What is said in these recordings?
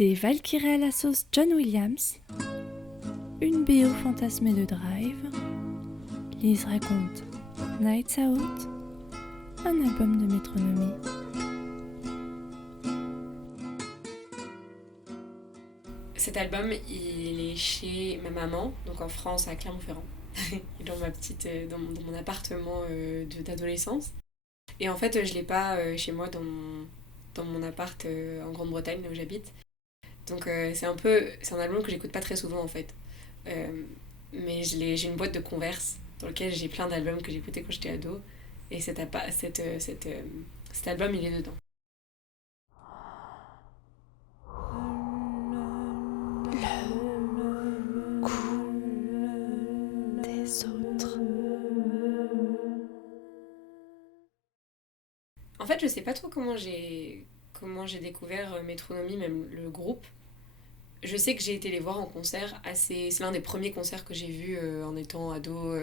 C'était Valkyrie à la sauce John Williams, une BO fantasmée de Drive. Lise raconte Nights Out, un album de métronomie. Cet album, il est chez ma maman, donc en France, à Clermont-Ferrand, dans dans mon appartement d'adolescence. Et en fait, je l'ai pas chez moi dans mon appart en Grande-Bretagne, là où j'habite. Donc c'est un album que j'écoute pas très souvent en fait. Euh, mais j'ai une boîte de Converse dans laquelle j'ai plein d'albums que j'écoutais quand j'étais ado. Et cet album, il est dedans. Des autres. En fait, je sais pas trop comment j'ai découvert Métronomie, même le groupe. Je sais que j'ai été les voir en concert assez. C'est l'un des premiers concerts que j'ai vus en étant ado.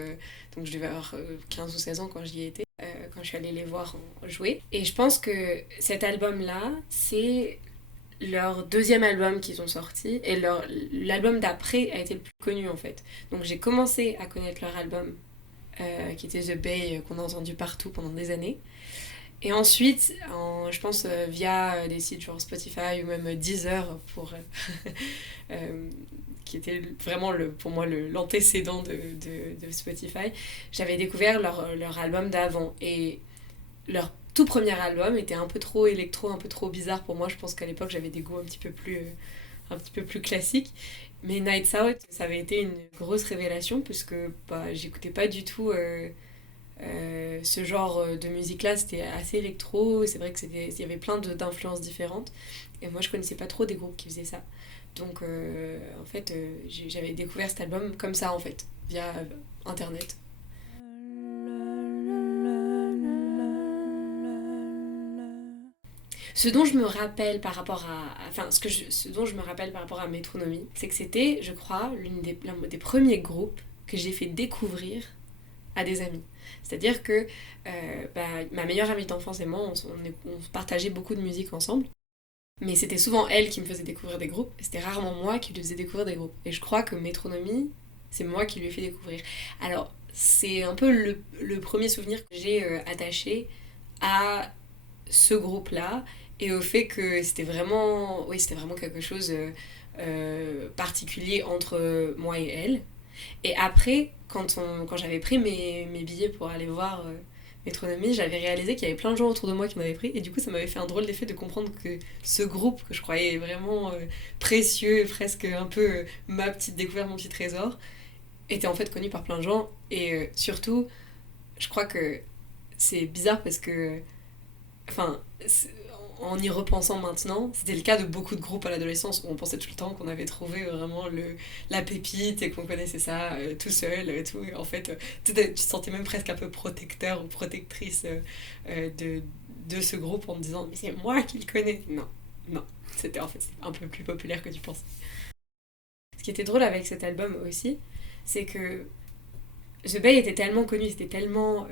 Donc je devais avoir 15 ou 16 ans quand j'y étais, quand je suis allée les voir jouer. Et je pense que cet album-là, c'est leur deuxième album qu'ils ont sorti. Et l'album d'après a été le plus connu en fait. Donc j'ai commencé à connaître leur album, qui était The Bay, qu'on a entendu partout pendant des années. Et ensuite, je pense via des sites genre Spotify ou même Deezer, euh, qui était vraiment pour moi l'antécédent de Spotify, j'avais découvert leur album d'avant. Et leur tout premier album était un peu trop électro, un peu trop bizarre pour moi. Je pense qu'à l'époque, j'avais des goûts un petit peu plus classiques. Mais Nights Out, ça avait été une grosse révélation parce que bah, j'écoutais pas du tout ce genre de musique-là. C'était assez électro. C'est vrai il y avait plein d'influences différentes. Et moi, je connaissais pas trop des groupes qui faisaient ça. Donc, en fait, j'avais découvert cet album comme ça, en fait, via Internet. Ce dont je me rappelle par rapport ce dont je me rappelle par rapport à Métronomie, c'est que c'était, je crois, l'un des premiers groupes que j'ai fait découvrir à des amis. C'est-à-dire que bah, ma meilleure amie d'enfance et moi, on partageait beaucoup de musique ensemble. Mais c'était souvent elle qui me faisait découvrir des groupes. Et c'était rarement moi qui lui faisais découvrir des groupes. Et je crois que Métronomie, c'est moi qui lui ai fait découvrir. Alors, c'est un peu le premier souvenir que j'ai attaché à ce groupe-là et au fait que c'était vraiment quelque chose particulier entre moi et elle. Et après, quand j'avais pris mes billets pour aller voir Métronomie, j'avais réalisé qu'il y avait plein de gens autour de moi qui en avaient pris. Et du coup, ça m'avait fait un drôle d'effet de comprendre que ce groupe, que je croyais vraiment précieux, presque un peu ma petite découverte, mon petit trésor, était en fait connu par plein de gens. Et surtout, je crois que c'est bizarre parce que enfin, en y repensant maintenant, c'était le cas de beaucoup de groupes à l'adolescence où on pensait tout le temps qu'on avait trouvé vraiment la pépite et qu'on connaissait ça tout seul, tout. Et en fait, tu te sentais même presque un peu protecteur ou protectrice de ce groupe en te disant mais c'est moi qui le connais. Non, non, c'était en fait un peu plus populaire que tu pensais. Ce qui était drôle avec cet album aussi, c'est que The Bay était tellement connu, c'était tellement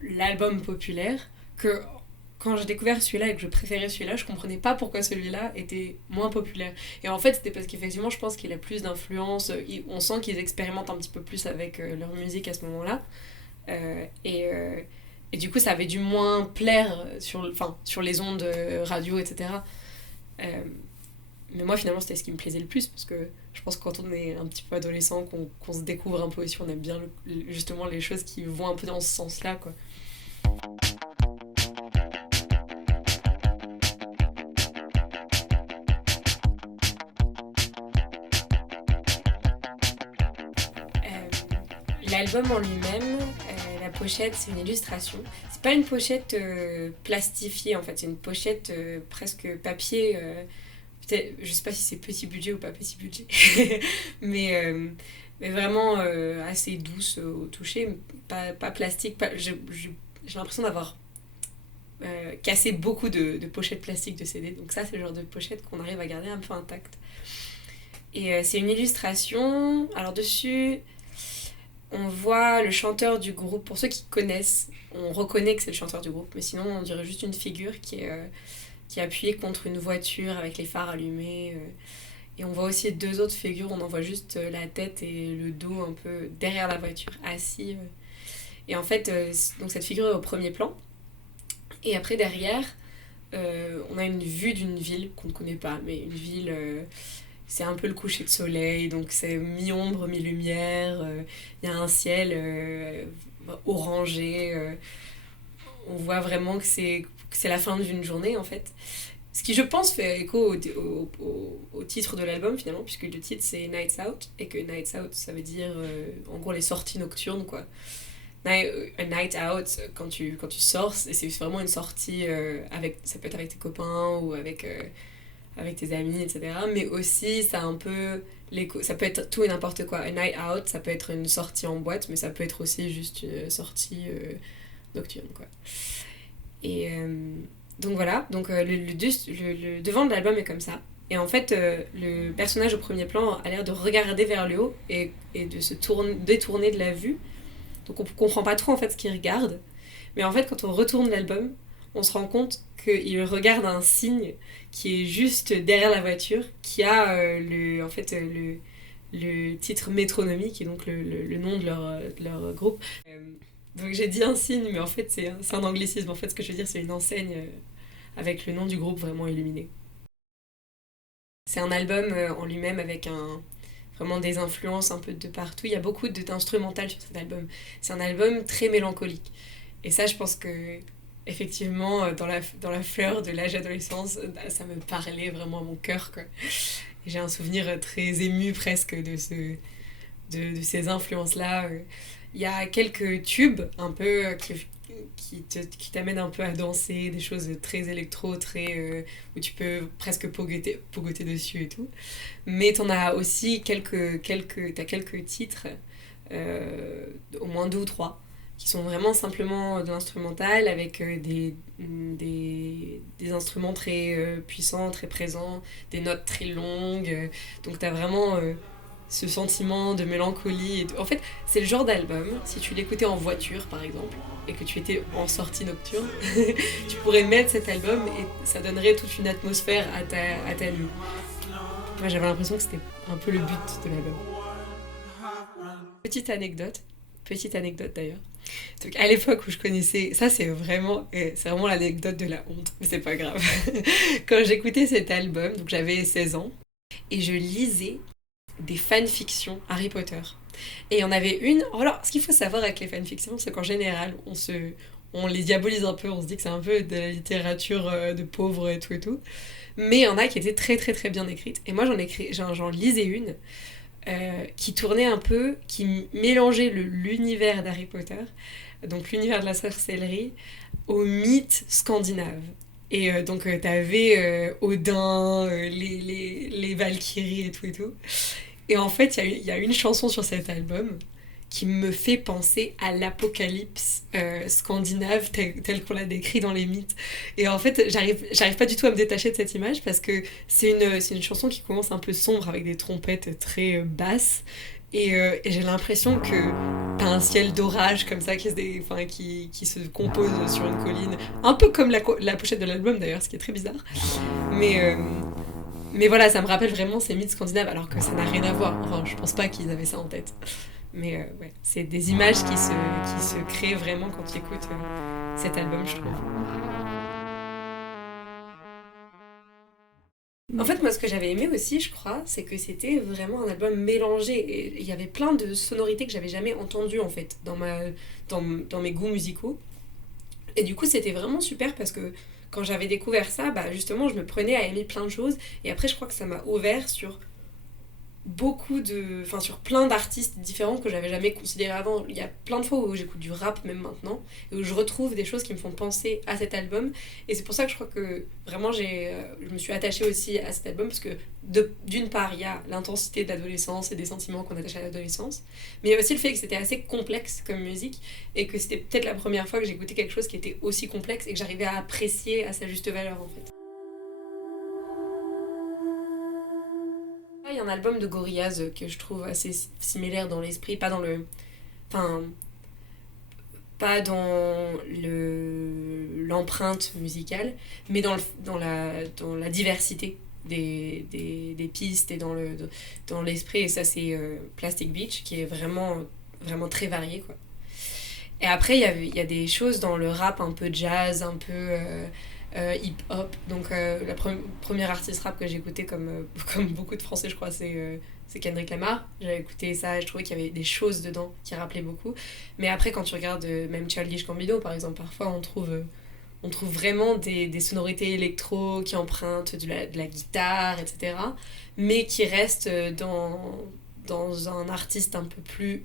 l'album populaire que quand j'ai découvert celui-là et que je préférais celui-là, je comprenais pas pourquoi celui-là était moins populaire. Et en fait, c'était parce qu'effectivement, je pense qu'il a plus d'influence. On sent qu'ils expérimentent un petit peu plus avec leur musique à ce moment-là. Et du coup, ça avait dû moins plaire sur les ondes radio, etc. Euh, mais moi, finalement, c'était ce qui me plaisait le plus parce que je pense que quand on est un petit peu adolescent, qu'on se découvre un peu aussi, on aime bien justement les choses qui vont un peu dans ce sens-là, quoi. L'album en lui-même, la pochette, c'est une illustration. C'est pas une pochette plastifiée en fait, c'est une pochette presque papier. Peut-être, je sais pas si c'est petit budget ou pas petit budget, mais, euh, mais vraiment assez douce au toucher, pas plastique. J'ai l'impression d'avoir cassé beaucoup de pochettes plastiques de CD, donc ça, c'est le genre de pochette qu'on arrive à garder un peu intacte. Et c'est une illustration. Alors, dessus, on voit le chanteur du groupe. Pour ceux qui connaissent, on reconnaît que c'est le chanteur du groupe, mais sinon on dirait juste une figure qui est qui est appuyé contre une voiture avec les phares allumés. Et on voit aussi deux autres figures, on en voit juste la tête et le dos un peu derrière la voiture, assis. Et en fait, donc cette figure est au premier plan. Et après, derrière, on a une vue d'une ville qu'on ne connaît pas, mais une ville, c'est un peu le coucher de soleil, donc c'est mi-ombre, mi-lumière, il y a un ciel orangé, on voit vraiment que c'est la fin d'une journée en fait. Ce qui, je pense, fait écho au titre de l'album finalement, puisque le titre c'est Nights Out, et que Nights Out ça veut dire en gros les sorties nocturnes quoi. A night out, quand tu sors, c'est vraiment une sortie ça peut être avec tes copains ou avec tes amis, etc. Mais aussi, ça a un peu ça peut être tout et n'importe quoi. A night out, ça peut être une sortie en boîte, mais ça peut être aussi juste une sortie nocturne, quoi. Et donc voilà, donc le devant de l'album est comme ça. Et en fait, le personnage au premier plan a l'air de regarder vers le haut et de se détourner de la vue. Donc on comprend pas trop en fait ce qu'il regarde. Mais en fait, quand on retourne l'album, on se rend compte qu'il regarde un signe qui est juste derrière la voiture, qui a le titre Métronomie, qui est donc le nom de leur groupe. Donc j'ai dit un signe, mais en fait c'est un anglicisme. En fait, ce que je veux dire, c'est une enseigne avec le nom du groupe vraiment illuminé. C'est un album en lui-même avec vraiment des influences un peu de partout. Il y a beaucoup d'instrumental sur cet album. C'est un album très mélancolique. Et ça, je pense que effectivement, dans la fleur de l'âge d'adolescence, ça me parlait vraiment à mon cœur, quoi. Et j'ai un souvenir très ému presque de ces influences-là. Il y a quelques tubes un peu qui t'amènent un peu à danser, des choses très électro, où tu peux presque pogoter dessus et tout. Mais t'en as aussi t'as quelques titres, au moins deux ou trois, qui sont vraiment simplement de l'instrumental avec des instruments très puissants, très présents, des notes très longues. Donc t'as vraiment ce sentiment de mélancolie. En fait, c'est le genre d'album, si tu l'écoutais en voiture par exemple, et que tu étais en sortie nocturne, tu pourrais mettre cet album et ça donnerait toute une atmosphère à ta nuit. Moi j'avais l'impression que c'était un peu le but de l'album. Petite anecdote d'ailleurs. Donc à l'époque où je connaissais, ça c'est vraiment l'anecdote de la honte, mais c'est pas grave. Quand j'écoutais cet album, donc j'avais 16 ans, et je lisais des fanfictions Harry Potter. Et il y en avait une. Alors, ce qu'il faut savoir avec les fanfictions, c'est qu'en général, on les diabolise un peu, on se dit que c'est un peu de la littérature de pauvres et tout et tout. Mais il y en a qui étaient très très très bien écrites. Et moi, j'en lisais une qui tournait un peu, qui mélangeait l'univers d'Harry Potter, donc l'univers de la sorcellerie, au mythe scandinave. Et donc, t'avais Odin, les Valkyries et tout et tout. Et en fait, il y a une chanson sur cet album qui me fait penser à l'apocalypse scandinave tel qu'on l'a décrit dans les mythes. Et en fait, j'arrive pas du tout à me détacher de cette image parce que c'est une chanson qui commence un peu sombre avec des trompettes très basses. Et j'ai l'impression que t'as un ciel d'orage comme ça qui se compose sur une colline. Un peu comme la pochette de l'album d'ailleurs, ce qui est très bizarre. Mais, euh, mais voilà, ça me rappelle vraiment ces mythes scandinaves, alors que ça n'a rien à voir. Enfin, je pense pas qu'ils avaient ça en tête. Mais ouais, c'est des images qui se créent vraiment quand tu écoutes cet album, je trouve. En fait, moi, ce que j'avais aimé aussi, je crois, c'est que c'était vraiment un album mélangé. Et il y avait plein de sonorités que j'avais jamais entendues, en fait, dans mes goûts musicaux. Et du coup, c'était vraiment super parce que quand j'avais découvert ça, bah, justement, je me prenais à aimer plein de choses. Et après, je crois que ça m'a ouvert sur plein d'artistes différents que j'avais jamais considérés avant. Il y a plein de fois où j'écoute du rap même maintenant et où je retrouve des choses qui me font penser à cet album, et c'est pour ça que je crois que vraiment je me suis attachée aussi à cet album parce que d'une part il y a l'intensité de l'adolescence et des sentiments qu'on attache à l'adolescence, mais il y a aussi le fait que c'était assez complexe comme musique et que c'était peut-être la première fois que j'écoutais quelque chose qui était aussi complexe et que j'arrivais à apprécier à sa juste valeur en fait. Il y a un album de Gorillaz que je trouve assez similaire dans l'esprit, pas dans le... Enfin, pas dans l'empreinte musicale, mais dans la diversité des pistes et dans l'esprit. Et ça, c'est Plastic Beach, qui est vraiment, vraiment très varié, quoi. Et après, il y a des choses dans le rap un peu jazz, un peu hip-hop. Donc, la première artiste rap que j'ai écoutée, comme beaucoup de Français, je crois, c'est Kendrick Lamar. J'avais écouté ça et je trouvais qu'il y avait des choses dedans qui rappelaient beaucoup. Mais après, quand tu regardes même Childish Gambino, par exemple, parfois on trouve vraiment des sonorités électro qui empruntent de la guitare, etc. Mais qui restent dans un artiste un peu plus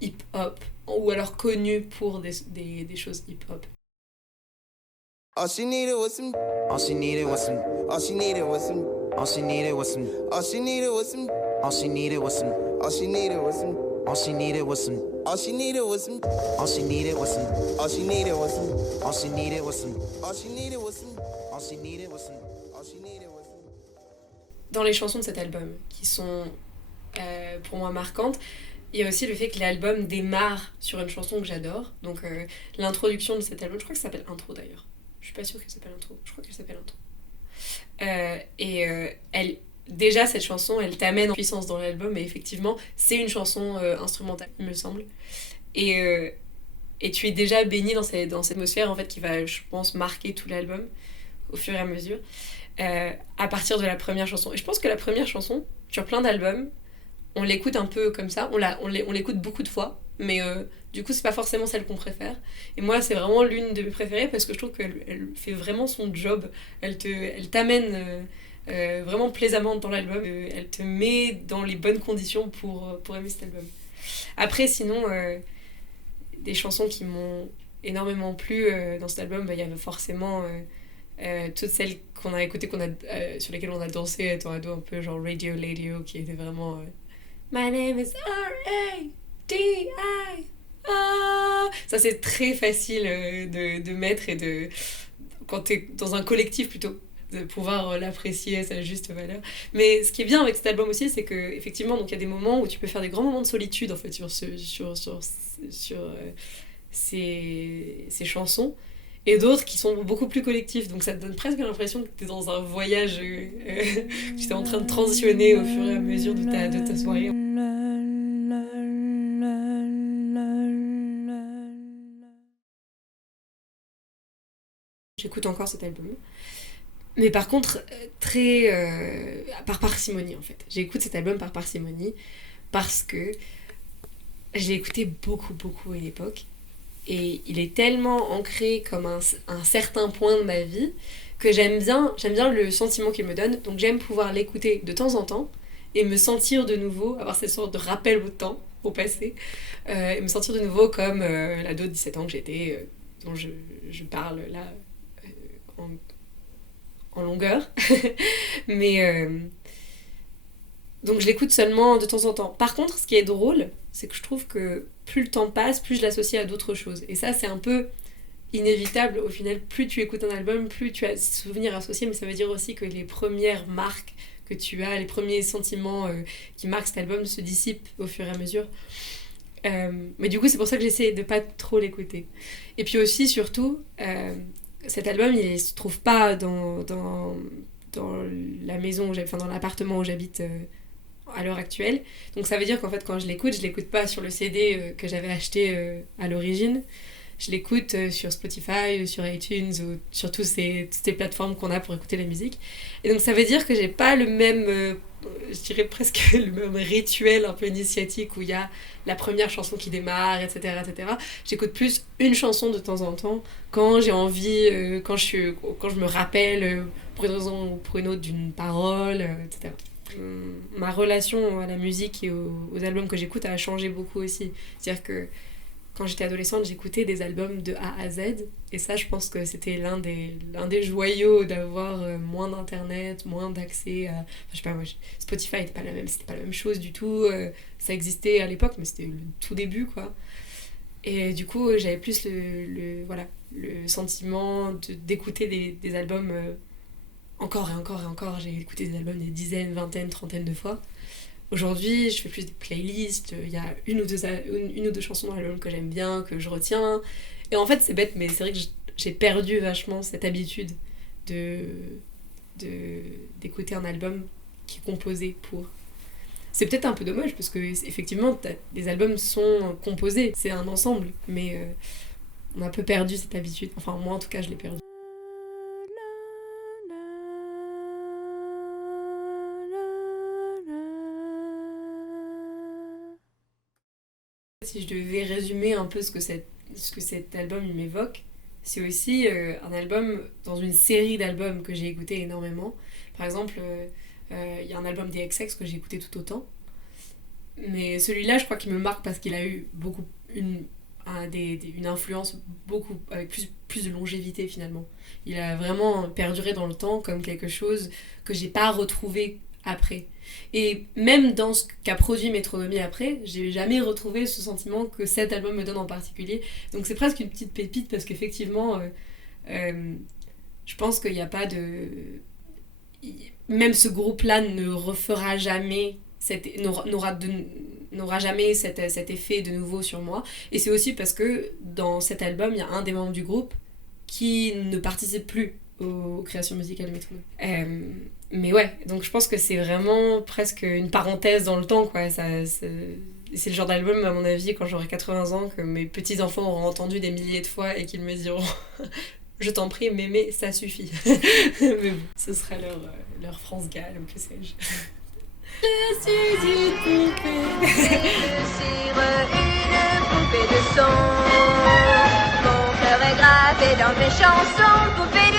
hip-hop, ou alors connu pour des choses hip-hop. All she needed was some. All she needed was some. All she needed was some. All she needed was some. All she needed was some. All she needed was some. All she needed was some. All she needed was some. All she needed was some. All she needed was some. All she needed was some. All she needed was some. All she needed was some. All she needed was some. All she needed was some. Dans les chansons de cet album, qui sont pour moi marquantes, il y a aussi le fait que l'album démarre sur une chanson que j'adore. Donc l'introduction de cet album, je crois que ça s'appelle Intro d'ailleurs. Je suis pas sûre qu'elle s'appelle Intro. Je crois qu'elle s'appelle Intro. Déjà, cette chanson, elle t'amène en puissance dans l'album. Et effectivement, c'est une chanson instrumentale, il me semble. Et tu es déjà baigné dans cette atmosphère, en fait, qui va, je pense, marquer tout l'album au fur et à mesure. À partir de la première chanson. Et je pense que la première chanson, sur plein d'albums, on l'écoute un peu comme ça. On l'écoute beaucoup de fois. Mais du coup, c'est pas forcément celle qu'on préfère. Et moi, c'est vraiment l'une de mes préférées parce que je trouve qu'elle fait vraiment son job. Elle t'amène vraiment plaisamment dans l'album. Elle te met dans les bonnes conditions pour aimer cet album. Après, sinon, des chansons qui m'ont énormément plu dans cet album, il y avait forcément toutes celles qu'on a écoutées, sur lesquelles on a dansé étant ado, un peu genre Radio Ladio, qui était vraiment My name is R.A.D.I. Ça, c'est très facile de mettre et quand t'es dans un collectif plutôt, de pouvoir l'apprécier à sa juste valeur. Mais ce qui est bien avec cet album aussi, c'est que effectivement, donc il y a des moments où tu peux faire des grands moments de solitude en fait sur ces chansons, et d'autres qui sont beaucoup plus collectifs. Donc ça te donne presque l'impression que t'es dans un voyage, que tu es en train de transitionner au fur et à mesure de ta soirée. J'écoute encore cet album. Mais par contre, par parcimonie en fait. J'écoute cet album par parcimonie parce que je l'ai écouté beaucoup, beaucoup à l'époque. Et il est tellement ancré comme un certain point de ma vie que j'aime bien le sentiment qu'il me donne. Donc j'aime pouvoir l'écouter de temps en temps et me sentir de nouveau, avoir cette sorte de rappel au temps, au passé, et me sentir de nouveau comme l'ado de 17 ans que j'étais, dont je parle là en longueur. Mais donc je l'écoute seulement de temps en temps. Par contre, ce qui est drôle, c'est que je trouve que plus le temps passe, plus je l'associe à d'autres choses. Et ça, c'est un peu inévitable au final. Plus tu écoutes un album, plus tu as des souvenirs associés, mais ça veut dire aussi que les premières marques que tu as, les premiers sentiments qui marquent cet album se dissipent au fur et à mesure. Mais du coup, c'est pour ça que j'essaie de pas trop l'écouter. Et puis aussi, surtout, cet album, il se trouve pas dans la maison où dans l'appartement où j'habite à l'heure actuelle. Donc ça veut dire qu'en fait, quand je l'écoute pas sur le CD que j'avais acheté à l'origine. Je l'écoute sur Spotify, sur iTunes, ou sur toutes ces plateformes qu'on a pour écouter la musique. Et donc ça veut dire que j'ai pas le même, je dirais presque le même rituel un peu initiatique où il y a la première chanson qui démarre, etc., etc. J'écoute plus une chanson de temps en temps quand j'ai envie, quand je me rappelle pour une raison ou pour une autre d'une parole, etc. Ma relation à la musique et aux albums que j'écoute a changé beaucoup aussi. C'est-à-dire que quand j'étais adolescente, j'écoutais des albums de A à Z. Et ça, je pense que c'était l'un des joyaux d'avoir moins d'internet, moins d'accès à... Enfin, je sais pas, moi, Spotify c'était pas la même chose du tout. Ça existait à l'époque, mais c'était le tout début, quoi. Et du coup, j'avais plus le sentiment d'écouter des albums encore et encore et encore. J'ai écouté des albums des dizaines, vingtaines, trentaines de fois. Aujourd'hui, je fais plus des playlists, il y a une ou deux chansons dans l'album que j'aime bien, que je retiens. Et en fait, c'est bête, mais c'est vrai que j'ai perdu vachement cette habitude d'écouter un album qui est composé pour. C'est peut-être un peu dommage, parce que effectivement, les albums sont composés, c'est un ensemble, mais on a un peu perdu cette habitude. Enfin, moi en tout cas, je l'ai perdu. Si je devais résumer un peu ce que cet album il m'évoque, c'est aussi un album dans une série d'albums que j'ai écouté énormément. Par exemple, il y a un album des XX que j'ai écouté tout autant. Mais celui-là, je crois qu'il me marque parce qu'il a eu une influence beaucoup, avec plus de longévité finalement. Il a vraiment perduré dans le temps comme quelque chose que j'ai pas retrouvé après. Et même dans ce qu'a produit Métronomie après, j'ai jamais retrouvé ce sentiment que cet album me donne en particulier. Donc c'est presque une petite pépite parce qu'effectivement, je pense qu'il n'y a pas de... Même ce groupe-là ne refera jamais, n'aura jamais cet effet de nouveau sur moi. Et c'est aussi parce que dans cet album, il y a un des membres du groupe qui ne participe plus aux créations musicales de Métronomie. Mais ouais, donc je pense que c'est vraiment presque une parenthèse dans le temps, quoi. C'est le genre d'album, à mon avis, quand j'aurai 80 ans, que mes petits-enfants auront entendu des milliers de fois et qu'ils me diront « Je t'en prie, mémé, ça suffit ». Mais bon, ce sera leur France Gall, ou que sais-je. Je suis une poupée. Sur une poupée de son. Mon cœur est gravé dans mes chansons, poupée